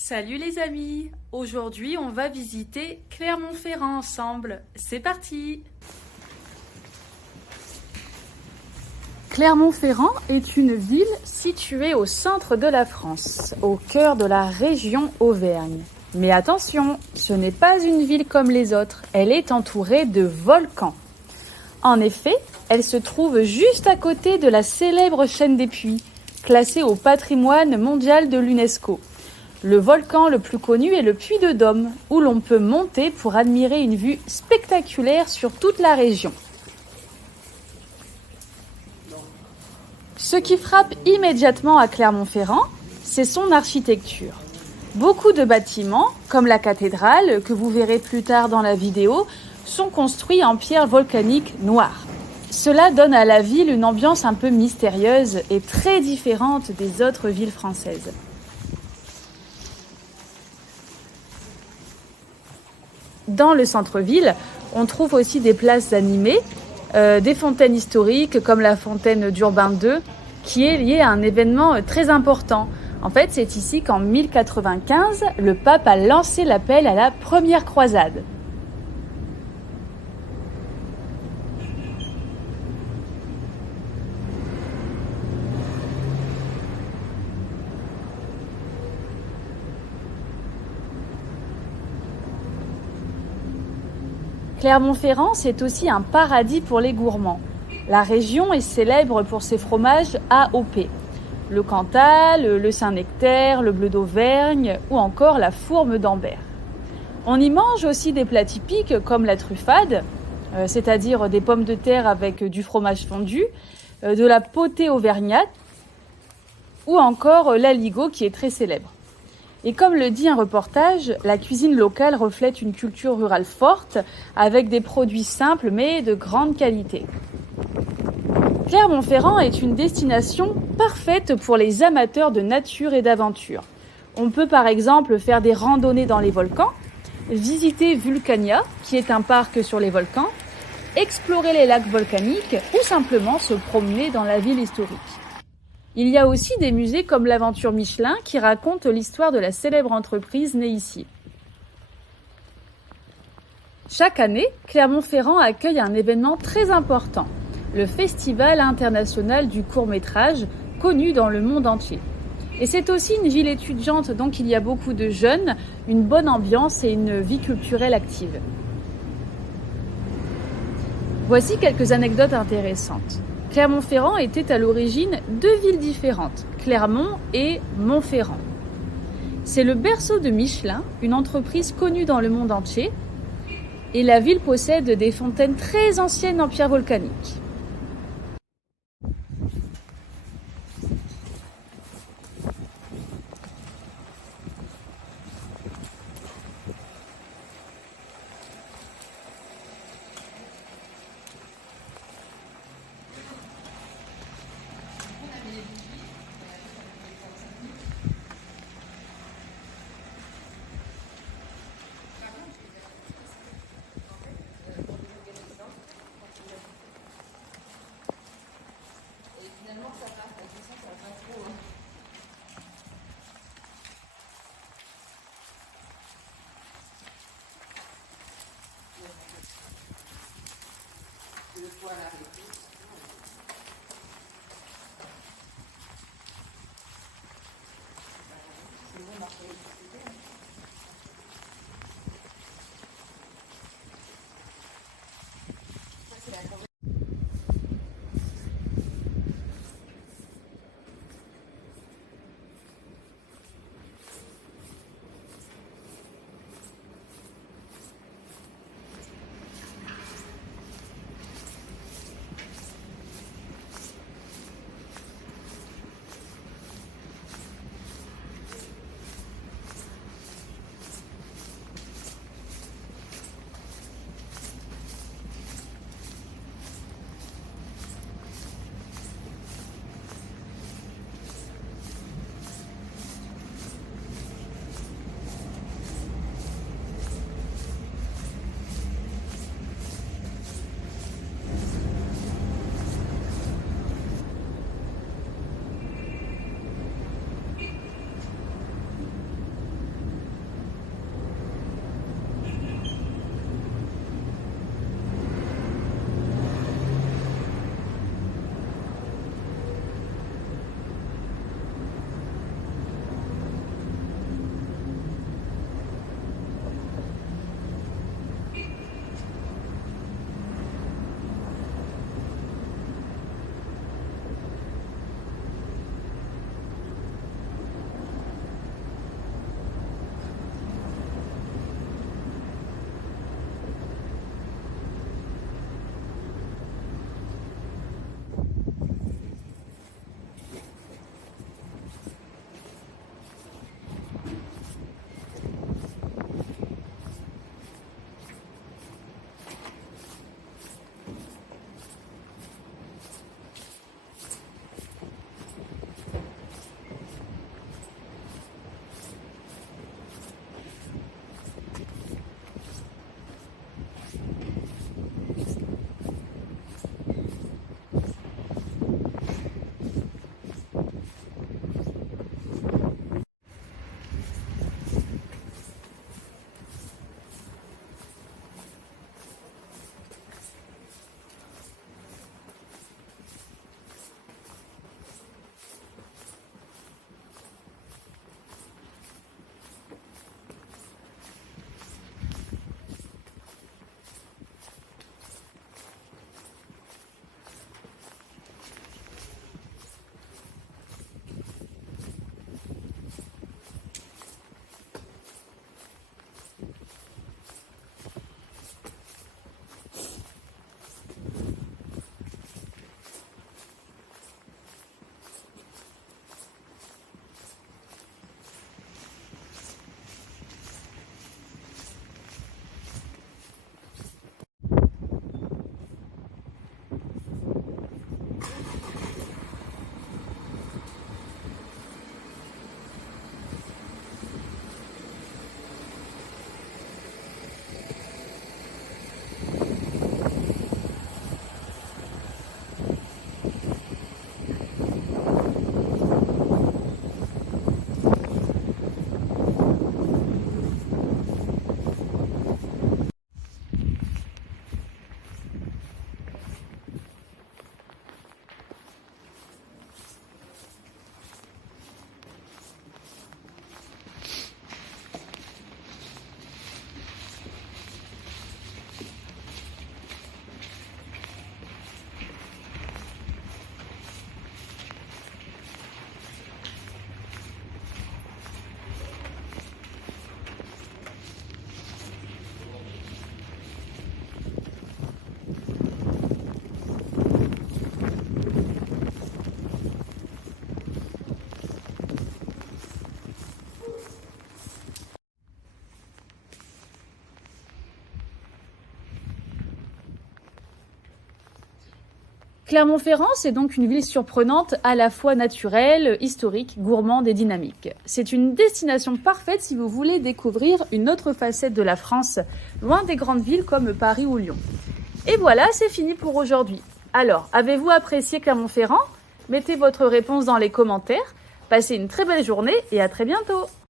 Salut les amis! Aujourd'hui, on va visiter Clermont-Ferrand ensemble. C'est parti! Clermont-Ferrand est une ville située au centre de la France, au cœur de la région Auvergne. Mais attention, ce n'est pas une ville comme les autres, elle est entourée de volcans. En effet, elle se trouve juste à côté de la célèbre chaîne des Puys, classée au patrimoine mondial de l'UNESCO. Le volcan le plus connu est le Puy de Dôme, où l'on peut monter pour admirer une vue spectaculaire sur toute la région. Ce qui frappe immédiatement à Clermont-Ferrand, c'est son architecture. Beaucoup de bâtiments, comme la cathédrale, que vous verrez plus tard dans la vidéo, sont construits en pierre volcanique noire. Cela donne à la ville une ambiance un peu mystérieuse et très différente des autres villes françaises. Dans le centre-ville, on trouve aussi des places animées, des fontaines historiques comme la fontaine d'Urbain II, qui est liée à un événement très important. En fait, c'est ici qu'en 1095, le pape a lancé l'appel à la première croisade. Clermont-Ferrand, c'est aussi un paradis pour les gourmands. La région est célèbre pour ses fromages AOP. Le Cantal, le Saint-Nectaire, le Bleu d'Auvergne ou encore la Fourme d'Ambert. On y mange aussi des plats typiques comme la truffade, c'est-à-dire des pommes de terre avec du fromage fondu, de la potée auvergnate ou encore l'aligot qui est très célèbre. Et comme le dit un reportage, la cuisine locale reflète une culture rurale forte, avec des produits simples mais de grande qualité. Clermont-Ferrand est une destination parfaite pour les amateurs de nature et d'aventure. On peut par exemple faire des randonnées dans les volcans, visiter Vulcania, qui est un parc sur les volcans, explorer les lacs volcaniques ou simplement se promener dans la ville historique. Il y a aussi des musées comme l'Aventure Michelin qui racontent l'histoire de la célèbre entreprise née ici. Chaque année, Clermont-Ferrand accueille un événement très important, le Festival international du court-métrage, connu dans le monde entier. Et c'est aussi une ville étudiante, donc il y a beaucoup de jeunes, une bonne ambiance et une vie culturelle active. Voici quelques anecdotes intéressantes. Clermont-Ferrand était à l'origine deux villes différentes, Clermont et Montferrand. C'est le berceau de Michelin, une entreprise connue dans le monde entier, et la ville possède des fontaines très anciennes en pierre volcanique. Clermont-Ferrand, c'est donc une ville surprenante à la fois naturelle, historique, gourmande et dynamique. C'est une destination parfaite si vous voulez découvrir une autre facette de la France, loin des grandes villes comme Paris ou Lyon. Et voilà, c'est fini pour aujourd'hui. Alors, avez-vous apprécié Clermont-Ferrand ? Mettez votre réponse dans les commentaires. Passez une très belle journée et à très bientôt.